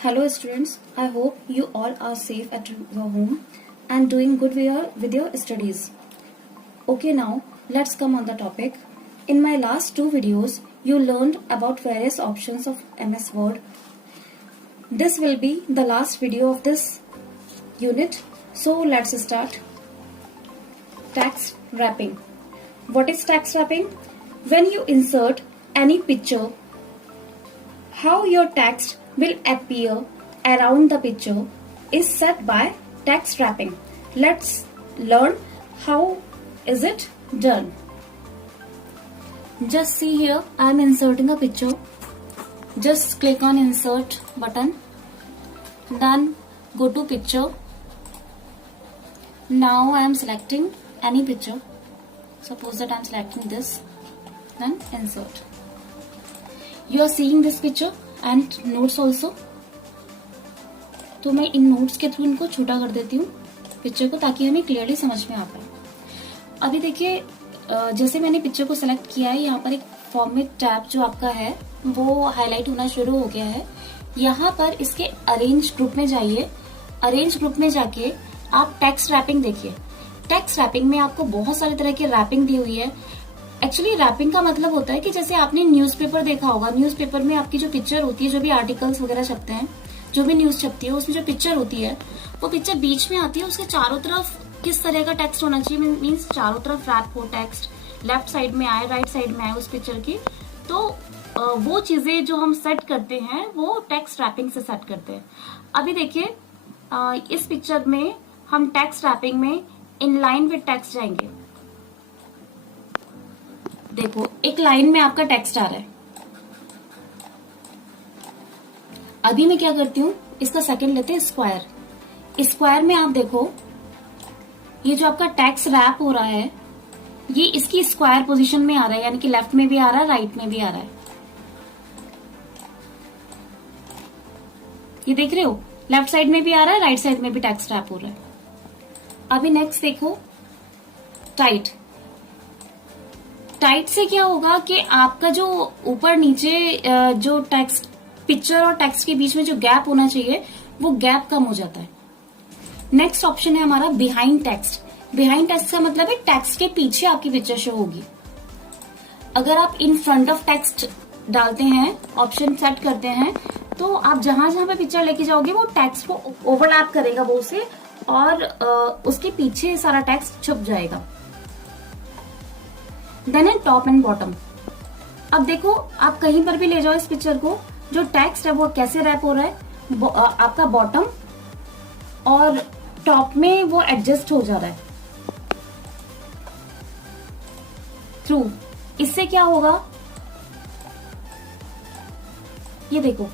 Hello students, I hope you all are safe at your home and doing good with your studies. Okay, now let's come on the topic. In my last two videos, you learned about various options of MS Word. This will be the last video of this unit. So let's start. Text wrapping. What is text wrapping? When you insert any picture, how your text will appear around the picture is set by text wrapping. Let's learn how is it done. Just see here, I am inserting a picture. Just click on insert button. Then go to picture. Now I am selecting any picture. Suppose that I am selecting this. Then insert. You are seeing this picture and notes also. तो मैं इन notes के through इनको छोटा कर देती हूँ picture को, ताकि हमें क्लियरली समझ में आ पाए। अभी देखिए, जैसे मैंने पिक्चर को सेलेक्ट किया है, यहाँ पर एक फॉर्मेट टैब जो आपका है वो हाईलाइट होना शुरू हो गया है। यहाँ पर इसके अरेंज ग्रुप में जाइए। अरेंज ग्रुप में जाके आप टेक्स्ट रैपिंग देखिए। टेक्स्ट रैपिंग में आपको बहुत सारे तरह की रैपिंग दी हुई है। एक्चुअली रैपिंग का मतलब होता है कि जैसे आपने न्यूज़पेपर देखा होगा, न्यूज़पेपर में आपकी जो पिक्चर होती है, जो भी आर्टिकल्स वगैरह छपते हैं, जो भी न्यूज छपती है, उसमें जो पिक्चर होती है वो पिक्चर बीच में आती है। उसके चारों तरफ किस तरह का टेक्स्ट होना चाहिए, मीन्स चारों तरफ रैप हो टेक्स्ट, लेफ्ट साइड में आए, राइट साइड में आए उस पिक्चर की। तो वो चीजें जो हम सेट करते हैं वो टेक्स्ट रैपिंग से सेट करते हैं। अभी देखिए, इस पिक्चर में हम टेक्स्ट रैपिंग में इन लाइन विद टेक्स्ट जाएंगे। देखो, एक लाइन में आपका टेक्स्ट आ रहा है। अभी मैं क्या करती हूँ, इसका सेकंड लेते हैं स्क्वायर। स्क्वायर में आप देखो, ये जो आपका टेक्स्ट रैप हो रहा है ये इसकी स्क्वायर पोजीशन में आ रहा है, यानी कि लेफ्ट में भी आ रहा है, राइट में भी आ रहा है। ये देख रहे हो, लेफ्ट साइड में भी आ रहा है, राइट साइड में भी टेक्स्ट रैप हो रहा है। अभी नेक्स्ट देखो, टाइट। टाइट से क्या होगा कि आपका जो ऊपर नीचे जो टेक्स्ट, पिक्चर और टेक्स्ट के बीच में जो गैप होना चाहिए वो गैप कम हो जाता है। नेक्स्ट ऑप्शन है हमारा बिहाइंड टेक्स्ट। बिहाइंड टेक्स्ट का मतलब है टेक्स्ट के पीछे आपकी पिक्चर शो होगी। अगर आप इन फ्रंट ऑफ टेक्स्ट डालते हैं, ऑप्शन सेट करते हैं, तो आप जहां जहां पे पिक्चर लेके जाओगे वो टेक्स्ट को ओवरलैप करेगा वो से, और उसके पीछे सारा टेक्स्ट छुप जाएगा। देन है टॉप एंड बॉटम। अब देखो, आप कहीं पर भी ले जाओ इस पिक्चर को, जो टेक्स्ट है वो कैसे रैप हो रहा है, आपका बॉटम और टॉप में वो एडजस्ट हो जा रहा है थ्रू। इससे क्या होगा, ये देखो,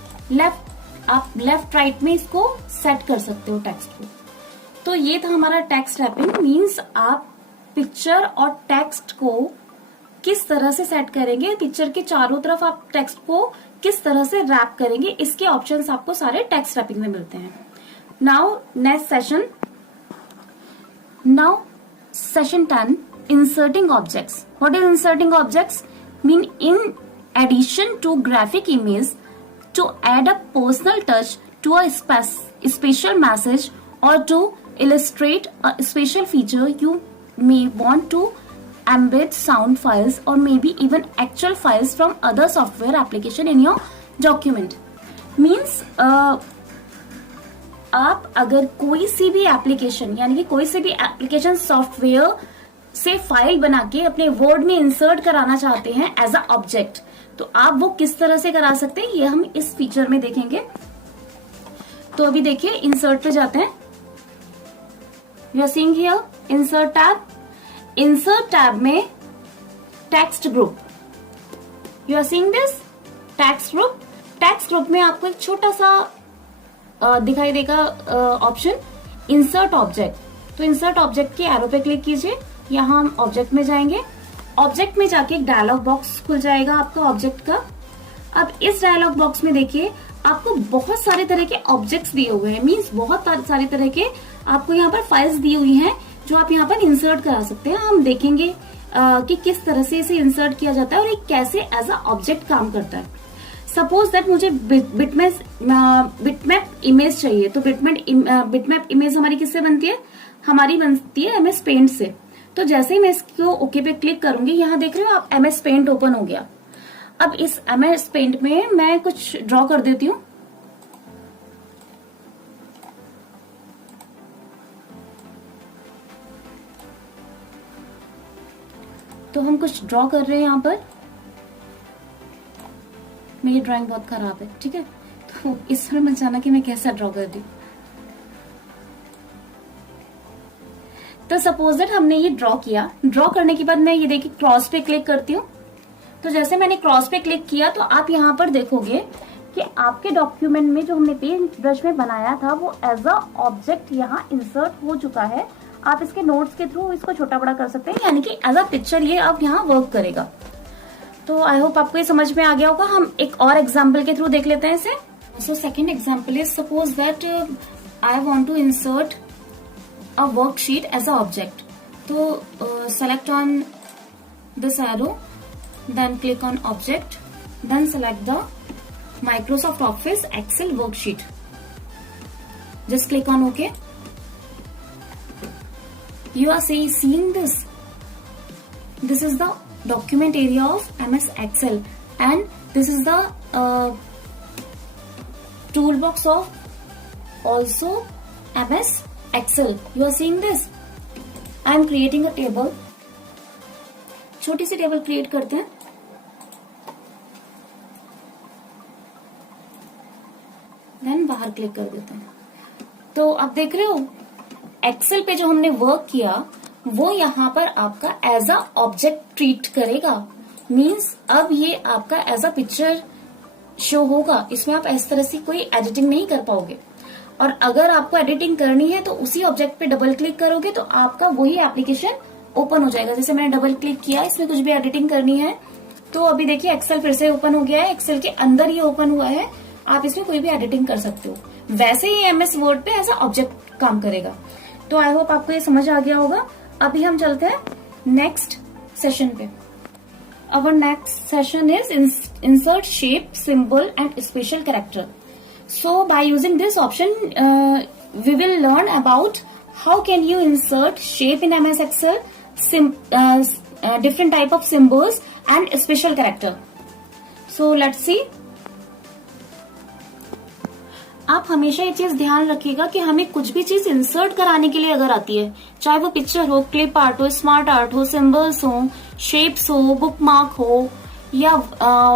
आप लेफ्ट राइट में इसको सेट कर सकते हो टेक्स्ट को। तो ये था हमारा टेक्स्ट रैपिंग, मीन्स आप पिक्चर और टेक्स्ट को किस तरह से सेट करेंगे, पिक्चर के चारों तरफ आप टेक्स्ट को किस तरह से रैप करेंगे, इसके ऑप्शंस आपको सारे टेक्स्ट रैपिंग में मिलते हैं। Now next session, now session 10, inserting objects. What is inserting objects? Mean in addition to graphic image to add a personal touch to a special message or to illustrate a special feature, you may want to embed sound files or maybe even actual files from other software application in your document. Means आप अगर कोई सी भी application, यानी कि कोई सी भी application software से file बना के अपने वर्ड में इंसर्ट कराना चाहते हैं एज अ ऑब्जेक्ट, तो आप वो किस तरह से करा सकते हैं ये हम इस फीचर में देखेंगे। तो अभी देखिए, इंसर्ट पे जाते हैं। You are seeing here insert tab. Insert tab में text group, you are seeing this text group. Text group में आपको एक छोटा सा दिखाई देगा ऑप्शन इंसर्ट ऑब्जेक्ट। तो इंसर्ट ऑब्जेक्ट के एरो पे क्लिक कीजिए। यहाँ हम ऑब्जेक्ट में जाएंगे। ऑब्जेक्ट में जाके एक डायलॉग बॉक्स खुल जाएगा आपका ऑब्जेक्ट का। अब इस डायलॉग बॉक्स में देखिए, आपको बहुत सारे तरह के ऑब्जेक्ट्स दिए हुए हैं, मींस बहुत सारे तरह के आपको यहाँ पर फाइल्स दी हुई हैं जो आप यहाँ पर इंसर्ट करा सकते हैं। हम देखेंगे कि किस तरह से इसे इंसर्ट किया जाता है और ये कैसे एज अ ऑब्जेक्ट काम करता है। सपोज दैट मुझे बिटमैप इमेज चाहिए, तो बिटमैप इमेज हमारी किससे बनती है? हमारी बनती है MS पेंट से। तो जैसे ही मैं इसको ओके पे क्लिक करूंगी, यहाँ देख रहे हो आप MS पेंट ओपन हो गया। अब इस MS पेंट में मैं कुछ ड्रॉ कर देती हूँ। तो हम कुछ ड्रॉ कर रहे हैं यहाँ पर। मेरी ड्राइंग बहुत खराब है, ठीक है, तो इस समय मत जाना कि मैं कैसा ड्रॉ कर दी। तो सपोज दैट हमने ये ड्रॉ किया। ड्रॉ करने के बाद मैं ये देखिए क्रॉस पे क्लिक करती हूँ। तो जैसे मैंने क्रॉस पे क्लिक किया तो आप यहाँ पर देखोगे कि आपके डॉक्यूमेंट में जो हमने पेंट ब्रश में बनाया था वो एज अ ऑब्जेक्ट यहाँ इंसर्ट हो चुका है। आप इसके नोट्स के थ्रू इसको छोटा बड़ा कर सकते हैं, यानी कि एज अ पिक्चर ये अब यहाँ वर्क करेगा। तो आई होप आपको ये समझ में आ गया होगा। हम एक और एग्जाम्पल के थ्रू देख लेते हैं इसे। So second example is suppose that I want to insert a worksheet as a object. So select on this arrow, then click on object, then select the Microsoft Office Excel worksheet. Just click on OK. You are seeing this. This is the document area of MS Excel, and this is the toolbox of also MS Excel. You are seeing this. I am creating a table. छोटी सी table create करते हैं। Then बाहर click कर देते हैं। तो आप देख रहे हो एक्सेल पे जो हमने वर्क किया वो यहाँ पर आपका एज अ ऑब्जेक्ट ट्रीट करेगा। मीन्स अब ये आपका एज अ पिक्चर शो होगा। इसमें आप इस तरह से कोई एडिटिंग नहीं कर पाओगे। और अगर आपको एडिटिंग करनी है तो उसी ऑब्जेक्ट पे डबल क्लिक करोगे तो आपका वही एप्लीकेशन ओपन हो जाएगा। जैसे मैंने डबल क्लिक किया, इसमें कुछ भी एडिटिंग करनी है तो अभी देखिए एक्सेल फिर से ओपन हो गया है। एक्सेल के अंदर ये ओपन हुआ है, आप इसमें कोई भी एडिटिंग कर सकते हो। वैसे ही MS वर्ड पे एज अ ऑब्जेक्ट काम करेगा। तो आई होप आपको ये समझ आ गया होगा। अभी हम चलते हैं नेक्स्ट सेशन पे। Our next session is insert shape, symbol and special character. So by using this option, we will learn about how can you insert shape in MS Excel, different type of symbols and special character. So let's see. आप हमेशा ये चीज ध्यान रखिएगा कि हमें कुछ भी चीज इंसर्ट कराने के लिए अगर आती है, चाहे वो पिक्चर हो, क्लिप आर्ट हो, स्मार्ट आर्ट हो, सिंबल्स हो, शेप्स हो, बुक मार्क हो या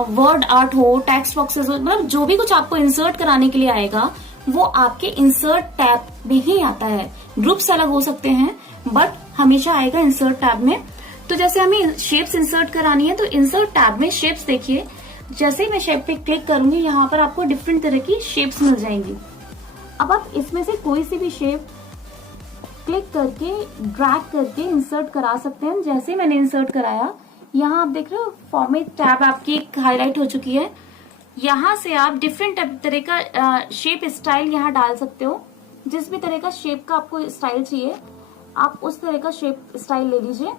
वर्ड आर्ट हो, टेक्स्ट बॉक्सेस हो, मतलब जो भी कुछ आपको इंसर्ट कराने के लिए आएगा वो आपके इंसर्ट टैब में ही आता है. ग्रुप्स अलग हो सकते हैं बट हमेशा आएगा इंसर्ट टैब में. तो जैसे हमें शेप्स इंसर्ट करानी है तो इंसर्ट टैब में शेप्स देखिए, जैसे ही मैं शेप पे क्लिक करूंगी यहाँ पर आपको डिफरेंट तरह की शेप्स मिल जाएंगी. अब आप इसमें से कोई सी भी शेप क्लिक करके ड्रैग करके इंसर्ट करा सकते हैं. जैसे मैंने इंसर्ट कराया, यहाँ आप देख रहे हो फॉर्मेट टैब आपकी हाईलाइट हो चुकी है. यहाँ से आप डिफरेंट तरह का शेप स्टाइल यहाँ डाल सकते हो. जिस भी तरह का शेप का आपको स्टाइल चाहिए आप उस तरह का शेप स्टाइल ले लीजिए.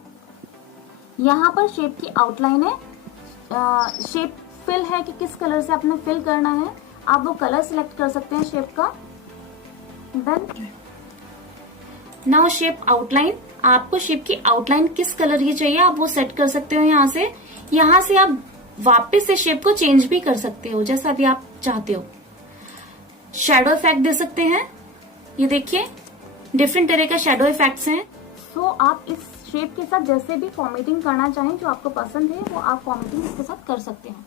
यहाँ पर शेप की आउटलाइन है, शेप फिल है कि किस कलर से आपने फिल करना है, आप वो कलर सिलेक्ट कर सकते हैं शेप का. देन नाउ शेप आउटलाइन, आपको शेप की आउटलाइन किस कलर की चाहिए आप वो सेट कर सकते हो. यहाँ से आप वापस से शेप को चेंज भी कर सकते हो जैसा भी आप चाहते हो. शैडो इफेक्ट दे सकते हैं, ये देखिए डिफरेंट तरह का शैडो इफेक्ट्स हैं. सो आप इस शेप के साथ जैसे भी फॉर्मेटिंग करना चाहें जो आपको पसंद है वो आप फॉर्मेटिंग इसके साथ कर सकते हैं.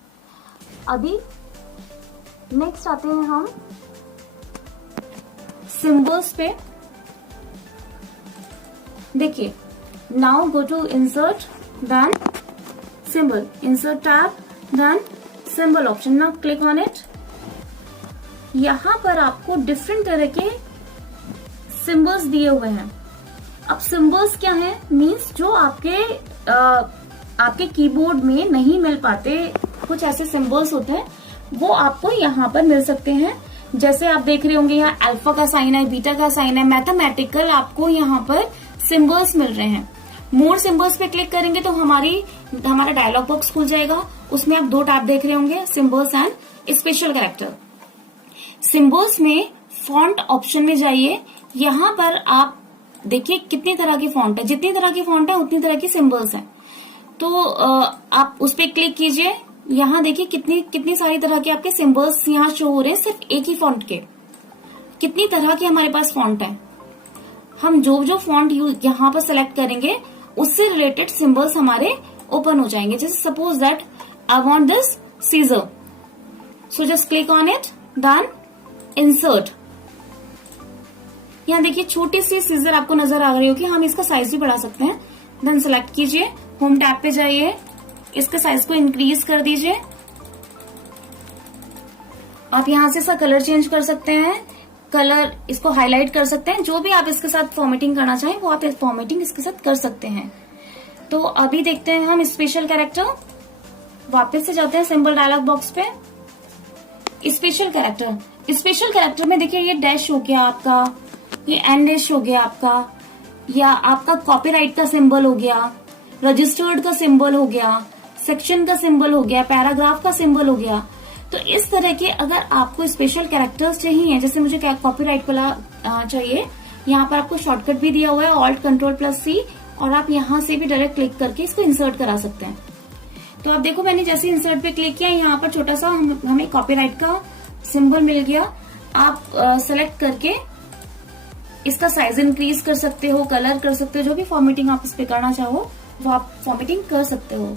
अभी नेक्स्ट आते हैं हम सिंबल्स पे. देखिए now go to insert then symbol, insert tab then symbol option. Now click on it. यहां पर आपको डिफरेंट तरह के सिंबल्स दिए हुए हैं. अब सिंबल्स क्या है, मीन्स जो आपके कीबोर्ड में नहीं मिल पाते, कुछ ऐसे सिंबल्स होते हैं वो आपको यहाँ पर मिल सकते हैं. जैसे आप देख रहे होंगे यहाँ अल्फा का साइन है, बीटा का साइन है, मैथमेटिकल आपको यहाँ पर सिंबल्स मिल रहे हैं. मोर सिंबल्स पे क्लिक करेंगे तो हमारा डायलॉग बॉक्स खुल जाएगा. उसमें आप दो टैब देख रहे होंगे, symbols and special character. Symbols में फॉन्ट ऑप्शन में जाइए, यहां पर आप देखिए कितनी तरह की फॉन्ट है, जितनी तरह की फॉन्ट है उतनी तरह की सिंबल्स हैं। तो आप उस पर क्लिक कीजिए, यहाँ देखिए कितनी सारी तरह के आपके सिंबल्स यहाँ शो हो रहे हैं सिर्फ एक ही फॉन्ट के। कितनी तरह के हमारे पास फॉन्ट है। हम जो फॉन्ट यहाँ पर सेलेक्ट करेंगे उससे रिलेटेड सिंबल्स हमारे ओपन हो जाएंगे। जैसे suppose that I want this scissor, so just click on it, then insert. यहाँ देखिए छोटी सी सीजर आपको नजर आ रही होगी, हम इसका साइज भी बढ़ा सकते हैं। देन सेलेक्ट कीजिए, होम टैब पे जाइए, इसके साइज को इंक्रीज कर दीजिए। आप यहां से इसका कलर चेंज कर सकते हैं, कलर इसको हाईलाइट कर सकते हैं। जो भी आप इसके साथ फॉर्मेटिंग करना चाहें वो आप फॉर्मेटिंग इसके साथ कर सकते हैं। तो अभी देखते हैं हम स्पेशल कैरेक्टर। वापस से जाते हैं सिंबल डायलॉग बॉक्स पे। स्पेशल कैरेक्टर में देखिए ये डैश हो गया आपका, ये एंड डैश हो गया आपका, या आपका कॉपीराइट का सिंबल हो गया, रजिस्टर्ड का सिंबल हो गया, सेक्शन का सिंबल हो गया, पैराग्राफ का सिंबल हो गया। तो इस तरह के अगर आपको स्पेशल कैरेक्टर्स चाहिए, जैसे मुझे कॉपीराइट वाला चाहिए, यहाँ पर आपको शॉर्टकट भी दिया हुआ है Alt+Ctrl+C, और आप यहाँ से भी डायरेक्ट क्लिक करके इसको इंसर्ट करा सकते हैं। तो आप देखो मैंने जैसे इंसर्ट पे क्लिक किया, यहाँ पर छोटा सा हमें कॉपीराइट का सिंबल मिल गया। आप सेलेक्ट करके इसका साइज इंक्रीज कर सकते हो, कलर कर सकते हो, जो भी फॉर्मेटिंग आप इस पे करना चाहो वो आप फॉर्मेटिंग कर सकते हो।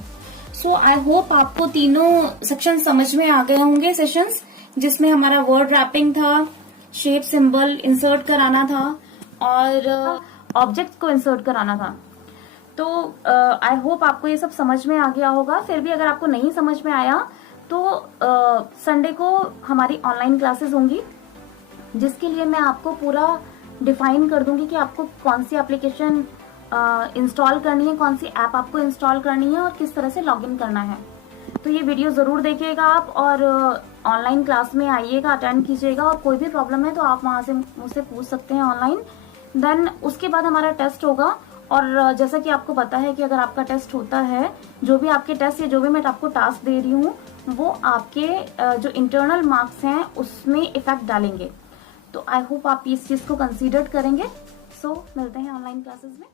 सो आई होप आपको तीनों सेक्शन समझ में आ गए होंगे। सेशंस जिसमें हमारा वर्ड रैपिंग था, शेप सिंबल इंसर्ट कराना था और ऑब्जेक्ट को इंसर्ट कराना था। तो आई होप आपको ये सब समझ में आ गया होगा। फिर भी अगर आपको नहीं समझ में आया तो संडे को हमारी ऑनलाइन क्लासेस होंगी, जिसके लिए मैं आपको पूरा डिफाइन कर दूंगी कि आपको कौन सी एप्लीकेशन इंस्टॉल करनी है, कौन सी ऐप आपको इंस्टॉल करनी है और किस तरह से लॉगिन करना है। तो ये वीडियो जरूर देखिएगा आप, और ऑनलाइन क्लास में आइएगा, अटेंड कीजिएगा, और कोई भी प्रॉब्लम है तो आप वहां से मुझसे पूछ सकते हैं ऑनलाइन। देन उसके बाद हमारा टेस्ट होगा, और जैसा कि आपको पता है कि अगर आपका टेस्ट होता है, जो भी आपके टेस्ट या जो भी मैं आपको टास्क दे रही हूँ वो आपके जो इंटरनल मार्क्स हैं उसमें इफेक्ट डालेंगे। तो आई होप आप इस चीज को कंसीडर करेंगे। सो मिलते हैं ऑनलाइन क्लासेस में।